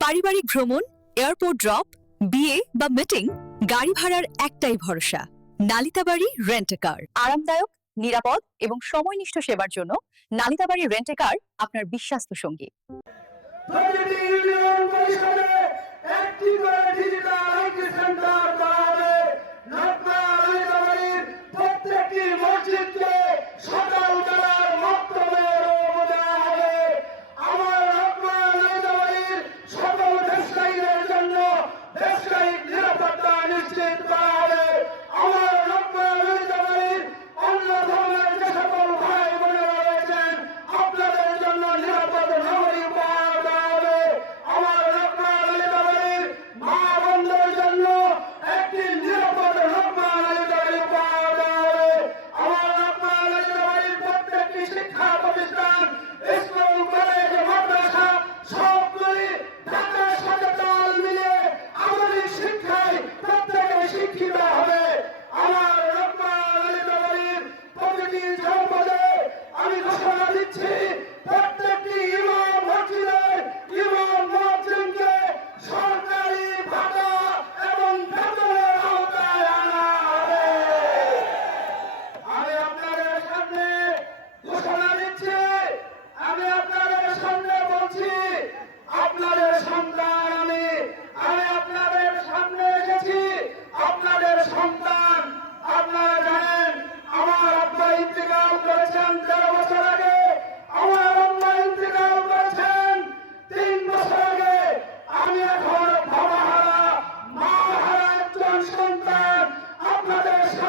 পারিবারিক ভ্রমণ airport drop বিয়ে বা মিটিং গাড়ি ভাড়ার একটাই ভরসা নালিতাবাড়ি রেন্ট কার। আরামদায়ক নিরাপদ এবং সময়নিষ্ঠ সেবার জন্য নালিতাবাড়ি রেন্ট কার আপনার বিশ্বাস্ত সঙ্গী। ডিজিটাল সেন্টার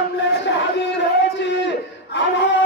সামনে এসে হাজির হয়েছি। আমার